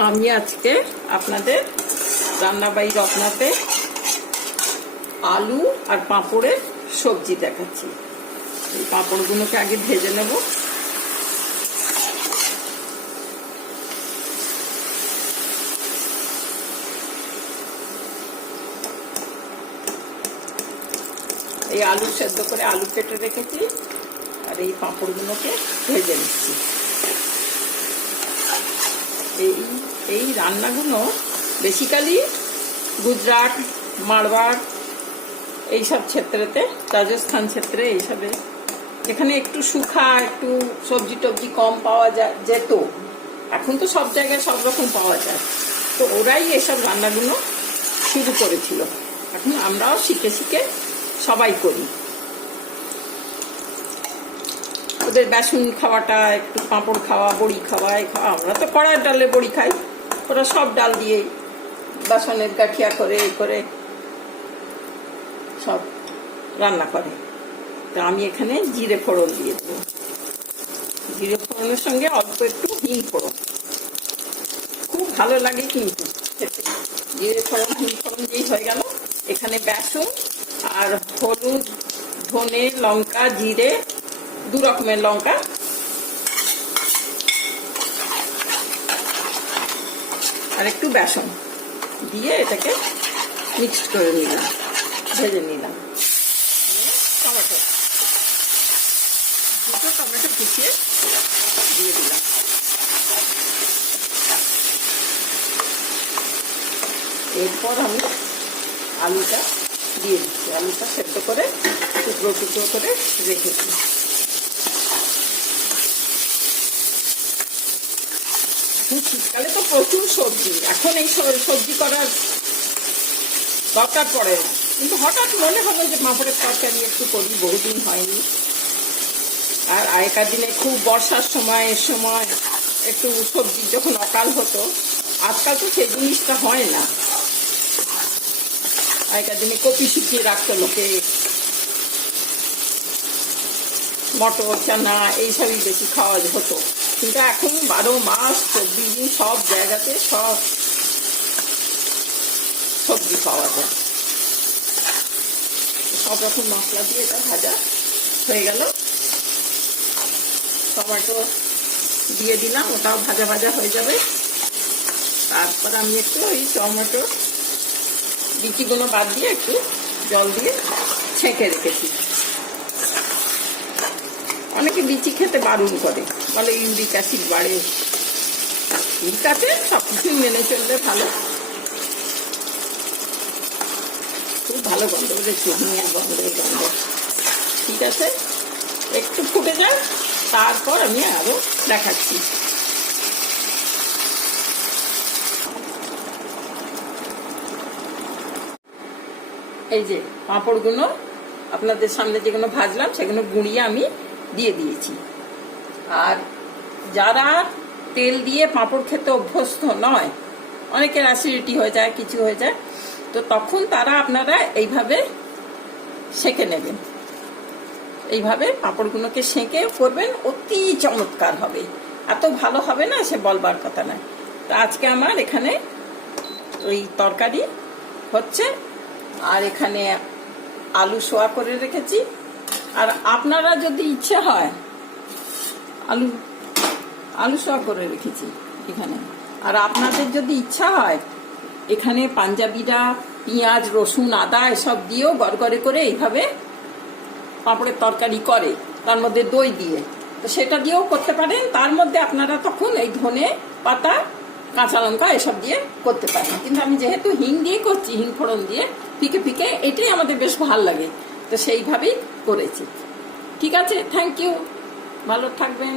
আমি আজকে আপনাদের রান্নাবাড়ি রত্নাতে আলু আর পাঁপড়ের সবজি দেখাচ্ছি। এই পাঁপড়গুলোকে আগে ভেজে নেব। এই আলু সেদ্ধ করে আলু কেটে রেখেছি আর এই পাঁপড়গুলোকে ভেজে নিচ্ছি। এই রান্নাগুলো বেসিক্যালি গুজরাট, মারওয়াড় এইসব ক্ষেত্রেতে, রাজস্থান ক্ষেত্রে এইসবে যেখানে একটু শুখা, একটু সবজি টবজি কম পাওয়া যেত, এখন তো সব জায়গায় সব রকম পাওয়া যায়, তো ওরাই এসব রান্নাগুলো শুরু করেছিল। এখন আমরাও শিখে শিখে সবাই করি। ওদের বেসন খাওয়াটা, একটু পাঁপড় খাওয়া, বড়ি খাওয়া, আমরা তো কড়ার ডালে বড়ি খাই, ওরা সব ডাল দিয়ে বেসনের গাঠিয়া করে করে সব রান্না করে। তো আমি এখানে জিরে ফোড়ন দিয়ে দেবো। জিরে ফোড়নের সঙ্গে অল্প একটু হিং ফোড়ন, খুব ভালো লাগে কিন্তু খেতে। জিরে ফোড়ন, হিং ফোড়ন যেই হয়ে গেল, এখানে বেসন আর হলুদ, ধনে, লঙ্কা, জিরে, দু রকমের লঙ্কা, আর একটু বেসন দিয়ে এটাকে মিক্সড করে নিলাম, ভেজে নিলাম। টমেটো, দুটো টমেটো কুচিয়ে দিয়ে দিলাম। এরপর আমি আলুটা দিয়ে দিচ্ছি। আলুটা সেদ্ধ করে টুকরো টুকরো করে রেখেছি। শীতকালে তো প্রচুর সবজি, এখন এই সবজি করার দরকার পড়ে না, কিন্তু হঠাৎ মনে হলো যে পাঁপড়ের তরকারি একটু করি, বহুদিন হয়নি। আর আগেকার দিনে খুব বর্ষার সময় একটু সবজি যখন অকাল হতো, আজকাল তো সেই জিনিসটা হয় না। আগেকার দিনে কপি শুকিয়ে রাখতো লোকে, মটর, চানা এইসবই বেশি খাওয়া হতো। কিন্তু এখন 12 মাস 24 দিন সব জায়গাতে সব সবজি পাওয়া যায়। সব রকম মশলা দিয়ে এটা ভাজা হয়ে গেল। টমেটো দিয়ে দিলাম, ওটাও ভাজা ভাজা হয়ে যাবে। তারপর আমি একটু ওই টমেটো বিচিগুলো বাদ দিয়ে একটু জল দিয়ে ছেঁকে রেখেছি। অনেকে বিচি খেতে বারণ করে, বলে ইউরিক অ্যাসিড বাড়ে। ঠিক আছে, সব কিছুই মেনে চললে ভালো। খুব ভালো গন্ধ বেরোচ্ছে, ধনিয়া গন্ধ। ঠিক আছে, একটু ফুটে যায়, তারপর আমি আরো দেখাচ্ছি। এই যে পাঁপড়গুলো আপনাদের সামনে যেগুলো ভাজলাম, সেগুলো গুঁড়িয়ে আমি দিয়ে দিয়েছি। আর যারা তেল দিয়ে পাঁপড় খেতে অভ্যস্ত নয়, অনেকের অ্যাসিডিটি হয়ে যায়, কিছু হয়ে যায়, তো তখন তারা আপনারা এইভাবে সেঁকে নেবেন। এইভাবে পাঁপড়গুলোকে সেঁকে করবেন, অতি চমৎকার হবে। এত ভালো হবে না, সে বলবার কথা না। তো আজকে আমার এখানে ওই তরকারি হচ্ছে, আর এখানে আলু সোয়া করে রেখেছি। আর আপনারা যদি ইচ্ছে হয়, আলু সোয়া করে রেখেছি এখানে। আর আপনাদের যদি ইচ্ছা হয়, এখানে পাঞ্জাবিরা পেঁয়াজ, রসুন, আদা এসব দিয়েও গড়গড়ে করে এইভাবে পাঁপড়ের তরকারি করে, তার মধ্যে দই দিয়ে, তো সেটা দিয়েও করতে পারেন। তার মধ্যে আপনারা তখন এই ধনে পাতা, কাঁচা লঙ্কা এসব দিয়ে করতে পারেন। কিন্তু আমি যেহেতু হিং দিয়ে করছি, হিং ফোড়ন দিয়ে ফিকে ফিকে, এটাই আমাদের বেশ ভালো লাগে, তো সেইভাবেই করেছি। ঠিক আছে, থ্যাংক ইউ, ভালো থাকবেন।